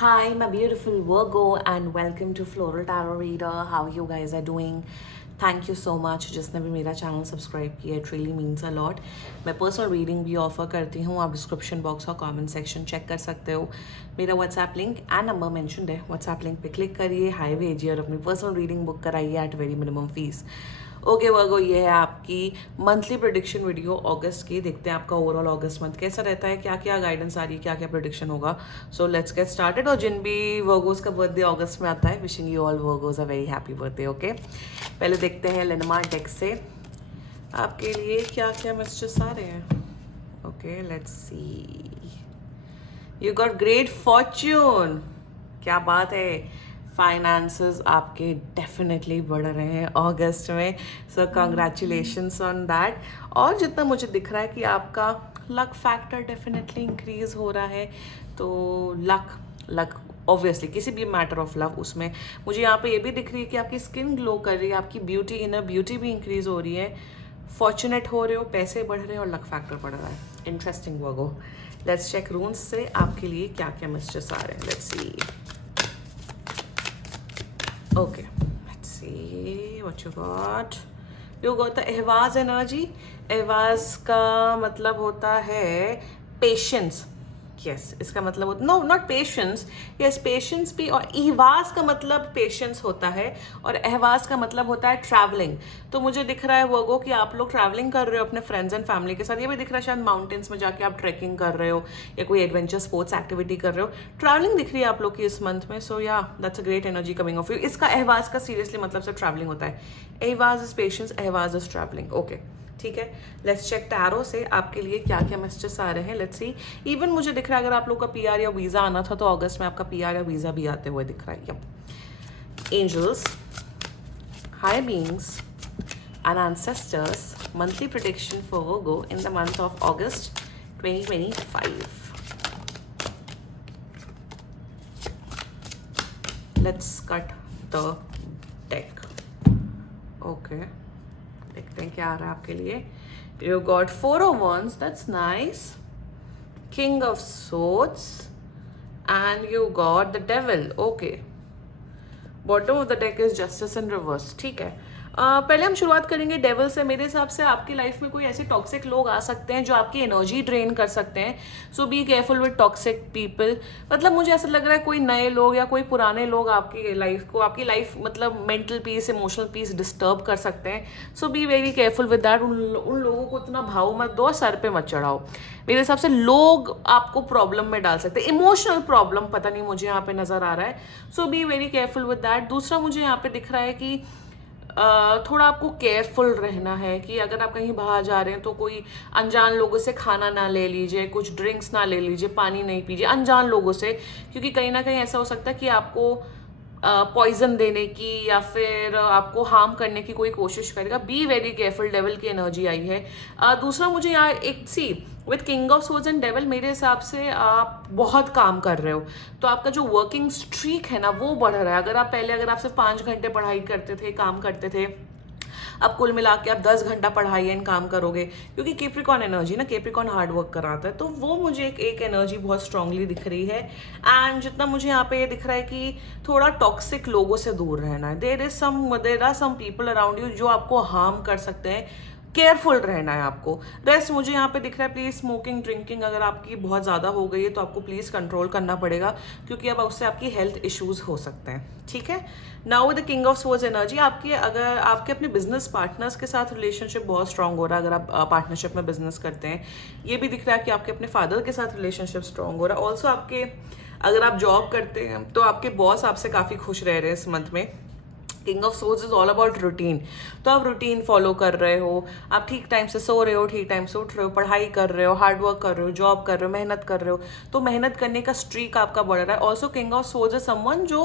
Hi, my beautiful Virgo, and welcome to Floral Tarot Reader. How you guys are doing? Thank you so much जिसने भी मेरा channel subscribe किया, it really means a lot. मैं personal reading भी offer करती हूँ. आप description box और कमेंट सेक्शन चेक कर सकते हो. मेरा WhatsApp link and number mentioned है. व्हाट्सएप लिंक पे क्लिक करिए, हाई भेजिए और अपनी पर्सनल रीडिंग बुक कराइए at very minimum fees. Okay Virgo, ये है आपकी मंथली प्रेडिक्शन वीडियो अगस्त की. देखते हैं आपका ओवरऑल अगस्त मंथ कैसा रहता है, क्या क्या गाइडेंस आ रही है, क्या क्या प्रेडिक्शन होगा. So let's get started. और जिन भी वर्गोस का बर्थडे अगस्त में आता है, wishing you all Virgo's a very happy birthday. Okay, पहले देखते हैं लेनमार्क डेक से आपके लिए क्या क्या मैसेजेस आ रहे हैं. Okay, let's see. You got great Fortune. क्या बात है. फाइनेंसेस आपके डेफिनेटली बढ़ रहे हैं अगस्त में. सो कंग्रेचुलेशंस ऑन दैट. और जितना मुझे दिख रहा है कि आपका लक फैक्टर डेफिनेटली इंक्रीज हो रहा है. तो लक ऑब्वियसली किसी भी मैटर ऑफ लव, उसमें मुझे यहाँ पे ये भी दिख रही है कि आपकी स्किन ग्लो कर रही है, आपकी ब्यूटी, इनर ब्यूटी भी इंक्रीज हो रही है. फॉर्चुनेट हो रहे हो, पैसे बढ़ रहे हैं और लक फैक्टर बढ़ रहा है. Interesting Virgo. Let's check runes से आपके लिए क्या क्या मैसेजेस आ रहे हैं. Let's see. Okay, let's see what you got. You got the Ahvaz energy. Ahvaz का मतलब होता है पेशेंस. यस, इसका मतलब होता, no not patience, yes patience भी. और ihvaz का मतलब पेशेंस होता है और ahvaz का मतलब होता है ट्रैवलिंग. तो मुझे दिख रहा है वर्गो कि आप लोग ट्रैवलिंग कर रहे हो अपने फ्रेंड्स एंड फैमिली के साथ. ये भी दिख रहा है शायद माउंटेन्स में जाके आप ट्रैकिंग कर रहे हो या कोई एडवेंचर स्पोर्ट्स एक्टिविटी कर रहे हो. ट्रैवलिंग दिख रही है आप लोग की इस मंथ में. सो या that's a great energy coming of you. इसका ahvaz का सीरियसली मतलब सिर्फ ट्रैवलिंग होता है. ahvaz is patience, ahvaz is travelling. Okay, ठीक है. लेट्स चेक टैरो से आपके लिए क्या क्या मैसेजेस आ रहे हैं. Let's C. इवन मुझे दिख रहा है अगर आप लोग का पीआर या वीज़ा आना था तो अगस्त में आपका पीआर या वीज़ा भी आते हुए दिख रहा है. Yup. Angels, high beings and ancestors, monthly prediction for Virgo in the month of August 2025. Let's cut the deck. Okay, देखते हैं क्या आ रहा है आपके लिए. You got 4 of wands, that's nice. King of swords and you got the devil. Okay, bottom of the deck is justice in reverse. ठीक है. पहले हम शुरुआत करेंगे डेविल से. मेरे हिसाब से आपकी लाइफ में कोई ऐसे टॉक्सिक लोग आ सकते हैं जो आपकी एनर्जी ड्रेन कर सकते हैं. So be careful with toxic people. मतलब मुझे ऐसा लग रहा है कोई नए लोग या कोई पुराने लोग आपकी लाइफ मतलब mental peace, emotional peace disturb कर सकते हैं. So be very careful with that. उन लोगों को इतना भाव मत दो, सर पे मत चढ़ाओ. मेरे हिसाब से लोग आपको प्रॉब्लम में डाल सकते हैं, इमोशनल प्रॉब्लम, पता नहीं मुझे यहाँ पे नजर आ रहा है. So be very careful with that. दूसरा मुझे यहाँ पे दिख रहा है कि थोड़ा आपको केयरफुल रहना है कि अगर आप कहीं बाहर जा रहे हैं तो कोई अनजान लोगों से खाना ना ले लीजिए, कुछ ड्रिंक्स ना ले लीजिए, पानी नहीं पीजिए अनजान लोगों से, क्योंकि कहीं ना कहीं ऐसा हो सकता है कि आपको पॉइजन देने की या फिर आपको हार्म करने की कोई कोशिश करेगा. Be very careful. डेविल की एनर्जी आई है. दूसरा मुझे यहाँ एक सी with king of swords and devil, मेरे हिसाब से आप बहुत काम कर रहे हो तो आपका जो वर्किंग स्ट्रीक है ना वो बढ़ रहा है. अगर आप सिर्फ 5 घंटे पढ़ाई करते थे, काम करते थे, अब कुल मिला के आप 10 घंटा पढ़ाई एंड काम करोगे, क्योंकि केप्रिकॉन एनर्जी ना, केप्रिकॉन हार्ड वर्क कराता है. तो वो मुझे एक एनर्जी बहुत स्ट्रांगली दिख रही है. एंड जितना मुझे यहाँ पे ये दिख रहा है कि थोड़ा टॉक्सिक लोगों से दूर रहना है. There are some people around you जो आपको हार्म कर सकते हैं. केयरफुल रहना है आपको. रेस्ट मुझे यहाँ पे दिख रहा है प्लीज स्मोकिंग, ड्रिंकिंग अगर आपकी बहुत ज़्यादा हो गई है तो आपको प्लीज़ कंट्रोल करना पड़ेगा, क्योंकि अब उससे आपकी हेल्थ इश्यूज हो सकते हैं. ठीक है. Now with the king of swords energy, अगर आपके अपने बिजनेस पार्टनर्स के साथ रिलेशनशिप बहुत स्ट्रांग हो रहा है, अगर आप पार्टनरशिप में बिजनेस करते हैं. ये भी दिख रहा है कि आपके अपने फादर के साथ रिलेशनशिप स्ट्रांग हो रहा है. ऑल्सो अगर आप जॉब करते हैं तो आपके बॉस आपसे काफ़ी खुश रह रहे हैं इस मंथ में. King of swords is all about routine. तो आप रूटीन फॉलो कर रहे हो, आप ठीक टाइम से सो रहे हो, ठीक टाइम से उठ रहे हो, पढ़ाई कर रहे हो, हार्ड वर्क कर रहे हो, जॉब कर रहे हो, मेहनत कर रहे हो. तो मेहनत करने का स्ट्रीक आपका बढ़ रहा है. Also king of swords is someone जो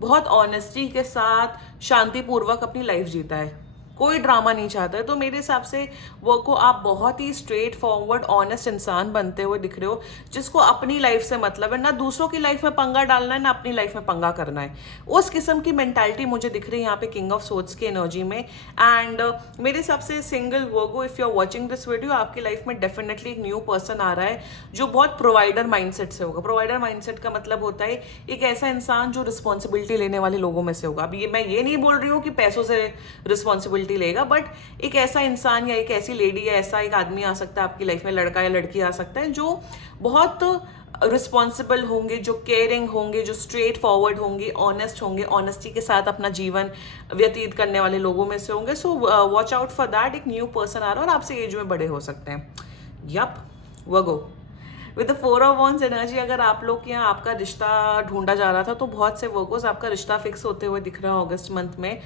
बहुत ऑनेस्टी के साथ शांतिपूर्वक अपनी लाइफ जीता है. कोई ड्रामा नहीं चाहता है। तो मेरे हिसाब से वो को आप बहुत ही स्ट्रेट फॉरवर्ड ऑनेस्ट इंसान बनते हुए दिख रहे हो, जिसको अपनी लाइफ से मतलब है, ना दूसरों की लाइफ में पंगा डालना है ना अपनी लाइफ में पंगा करना है। उस किस्म की मेंटालिटी मुझे दिख रही है यहाँ पे किंग ऑफ सोर्ड्स की एनर्जी में। एंड मेरे हिसाब से single Virgo, if you are watching this video, आपकी लाइफ में डेफिनेटली एक न्यू पर्सन आ रहा है जो बहुत प्रोवाइडर माइंडसेट से होगा। प्रोवाइडर माइंडसेट का मतलब होता है एक ऐसा इंसान जो रिस्पॉन्सिबिलिटी लेने वाले लोगों में से होगा। अब मैं ये नहीं बोल रही हूँ कि पैसों से रिस्पॉन्सिबिलिटी लेगा, बट एक ऐसा इंसान या एक ऐसी लेडी या ऐसा एक आदमी आ सकता है आपकी लाइफ में, लड़का या लड़की आ सकता है जो बहुत रिस्पॉन्सिबल होंगे, जो केयरिंग होंगे, जो स्ट्रेट फॉरवर्ड होंगे, ऑनेस्ट होंगे, ऑनेस्टी के साथ अपना जीवन व्यतीत करने वाले लोगों में से होंगे। So watch out for that. एक न्यू पर्सन आ रहा है और आपसे एज में बड़े हो सकते हैं। Yup, Virgo with the 4 of wands energy, अगर आप लोग के यहाँ आपका रिश्ता ढूंढा जा रहा था तो बहुत से वर्गोस आपका रिश्ता फिक्स होते हुए दिख रहा है अगस्त मंथ में।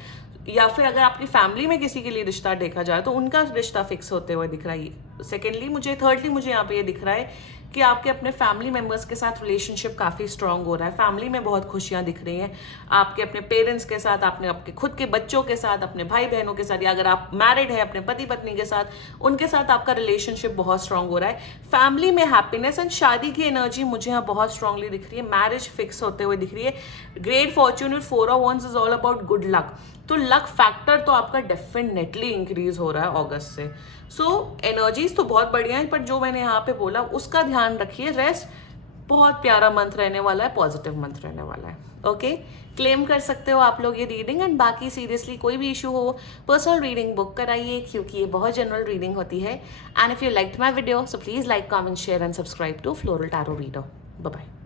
या फिर अगर आपकी फैमिली में किसी के लिए रिश्ता देखा जाए तो उनका रिश्ता फिक्स होते हुए दिख रहा है। थर्डली मुझे यहाँ पे ये दिख रहा है कि आपके अपने फैमिली मेंबर्स के साथ रिलेशनशिप काफ़ी स्ट्रांग हो रहा है। फैमिली में बहुत खुशियाँ दिख रही हैं आपके अपने पेरेंट्स के साथ, आपके खुद के बच्चों के साथ, अपने भाई बहनों के साथ, या अगर आप मैरिड है अपने पति पत्नी के साथ, उनके साथ आपका रिलेशनशिप बहुत स्ट्रांग हो रहा है। फैमिली में हैप्पीनेस एंड शादी की एनर्जी मुझे यहाँ बहुत स्ट्रांगली दिख रही है। मैरिज फिक्स होते हुए दिख रही है। Great Fortune with 4 of wands is all about good luck. तो लक फैक्टर तो आपका डेफिनेटली इंक्रीज हो रहा है अगस्त से। सो एनर्जीज तो बहुत बढ़िया है, पर जो मैंने यहाँ पे बोला उसका ध्यान रखिए। रेस्ट बहुत प्यारा मंथ रहने वाला है, पॉजिटिव मंथ रहने वाला है। ओके, क्लेम कर सकते हो आप लोग ये रीडिंग। एंड बाकी सीरियसली कोई भी इशू हो, पर्सनल रीडिंग बुक कराइए, क्योंकि ये बहुत जनरल रीडिंग होती है। And if you liked my video, so please like, comment, share and subscribe to floral tarot reader. Bye bye.